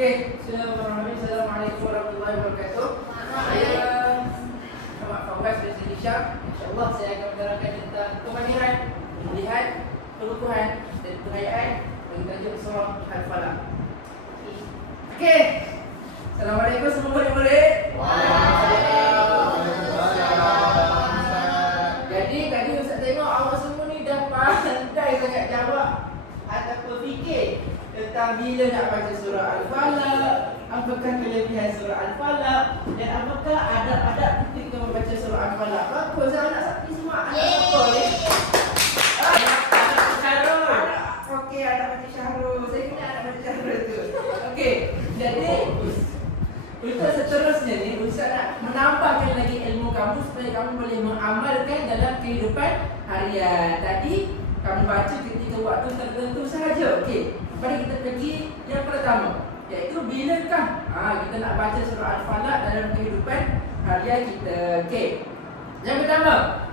Assalamualaikum warahmatullahi wabarakatuh. Saya Muhammad Fawaz bin Syam. InsyaAllah saya akan menerangkan tentang kemaniran, pemulihan, perubahan dan penghayaan bagi tajuk surah Al-Falaq. Okey. Assalamualaikum semua murid-murid. Jadi tadi Ustaz tengok awak semua ni dah pandai sangat jawab ataupun fikir tentang bila nak baca surah Al-Falaq, apakah kelebihan surah Al-Falaq dan apakah adab-adab ketika membaca surah Al-Falaq. Bagus, anak sakti semua anak apa ni? Anak Syahrul. Okey, anak baca Syahrul. Saya kena anak baca Syahrul tu. Okey, jadi untuk seterusnya ni Ustaz nak menambahkan lagi ilmu kamu supaya kamu boleh mengamalkan dalam kehidupan harian. Tadi kamu baca ketika waktu tertentu sahaja. Okey, mari kita pergi yang pertama, iaitu bilakah kita nak baca surah Al-Falaq dalam kehidupan harian kita. Okey, yang pertama,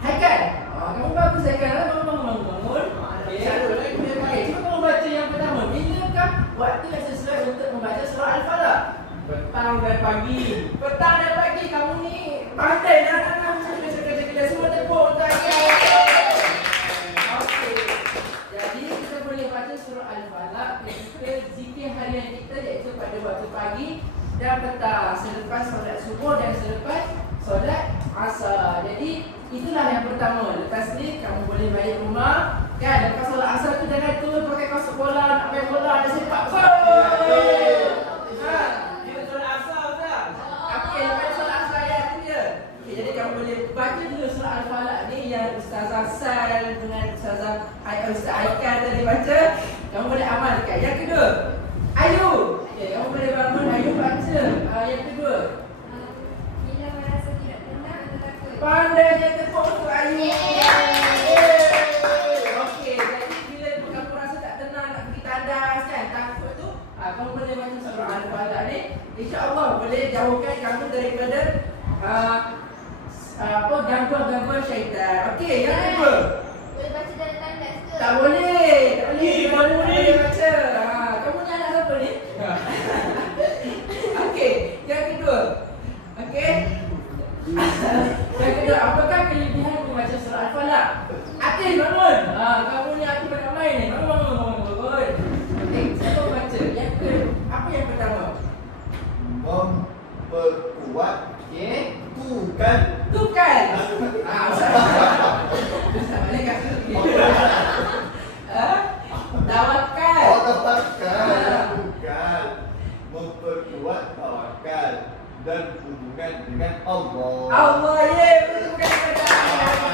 Haikal. Kamu bagus Haikal, bangun. Okey, cuba kamu baca yang pertama. Bilakah waktu yang sesuai untuk membaca surah Al-Falaq? Petang dan pagi. Petang dan pagi. Kamu ni pandai lah anak-anak. Kita semua tepuk untuk Haikal. Okey, jadi kita boleh baca surah Al-Falaq ketika zikir harian kita, iaitu pada waktu pagi dan petang, selepas solat subuh dan selepas solat asar. Jadi itulah yang pertama. Lepas ni kamu boleh balik rumah kan, lepas solat asar tu jangan turun pakai kaos bola, nak main bola, ada sepak. Jadi kamu boleh baca dulu surah Al-Falaq ni yang Ustazah Sal dengan Ustazah Ustaz Haikal tadi baca. Kamu boleh amalkan. Yang kedua, Ayu. Okay, kamu boleh bangun Ayu baca. Yang kedua, bila merasa tidak tenang atau takut. pandai je tepuk untuk Ayu. Okey, jadi bila kamu rasa tak tenang, nak pergi tandas kan, takut tu, kamu boleh baca surah Al-Falaq ni. InsyaAllah boleh jauhkan kamu daripada gangguan-gangguan syaitan. Okey, yang kedua. Boleh baca dalam tandas ke? Tak boleh. Kamu boleh baca. Kamu ni anak siapa ni? Okey, yang kedua. Okey. Yang kedua, apakah kelebihan membaca surah Al-Falaq? Akil, bangun. Kamu ni aku nak main ni. Bangun. Okey, siapa baca? Yang kedua, apa yang pertama? Memperkuat. Okey. Bukan. Ustaz boleh kasih lagi. Tawakal. Bukan. Memperkuat tawakal dan hubungan dengan Allah. Allah, bukan kepada Allah.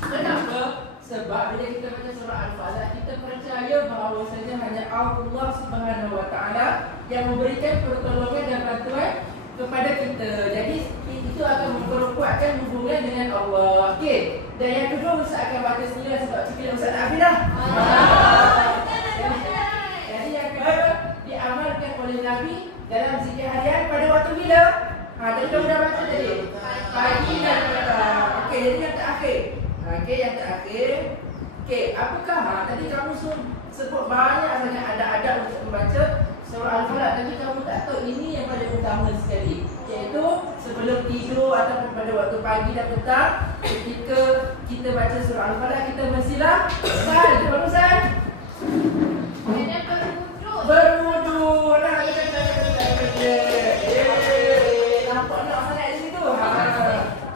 Kenapa? Sebab bila kita baca surah Al-Falaq, kita percaya bahawasanya hanya Allah Subhanahu Wa Taala yang memberikan pertolongan dan bantuan kepada kita. Jadi itu akan memperkuatkan hubungan dengan Allah. Okey. Dan yang kedua Ustaz akan baca sendiri sebab cikgu Ustaz nak habis dah. Jadi yang kedua diamalkan oleh Nabi dalam zikir harian pada waktu bila? Tadi kita dah baca tadi. Pagi dan petang. Okey, jadi yang terakhir. Okey, yang terakhir. Okey, apakah tadi kamu sebut banyak sangat adab-adab untuk membaca surah Al-Falaq, tapi kamu tak tahu ini yang paling utama sekali, iaitu sebelum tidur ataupun pada waktu pagi dan petang, ketika kita baca surah Al-Falaq, kita mestilah bangun Sal. Kena Berwudu. Nampak nak sangat di situ.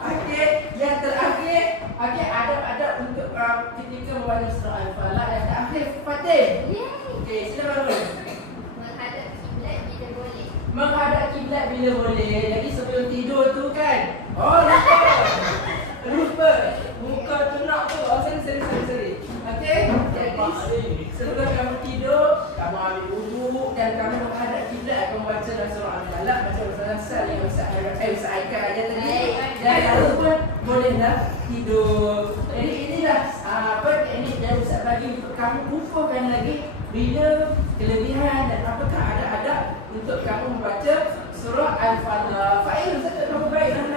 Okey, yang terakhir, adab-adab untuk ketika membaca surah Al-Falaq. Yang terakhir, Fatih. Okey, sila bangun. Menghadap kiblat bila boleh. Jadi sebelum tidur tu kan. Lupa. Muka tu nak tu. Sorry. Okey. Jadi sebelum kamu tidur, kamu ambil wuduk dan kamu menghadap kiblat, akan membaca dalam surah Al-Falaq, baca Ustazah Sal yang Ustaz Haikal aja tadi. Dan lalu pun bolehlah tidur. Jadi inilah teknik yang Ustaz bagi untuk kamu kumpulkan lagi bila, kelebihan dan apakah adab-adab untuk kamu membaca surah Al-Falaq. Fa'il, Ustaz kamu baik dan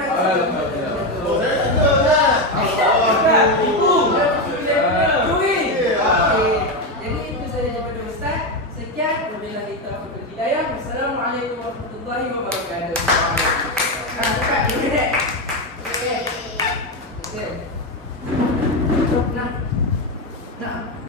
Jadi itu saja daripada Ustaz. Sekian, Wabillahi taufiq wal hidayah. Wassalamualaikum warahmatullahi wabarakatuh.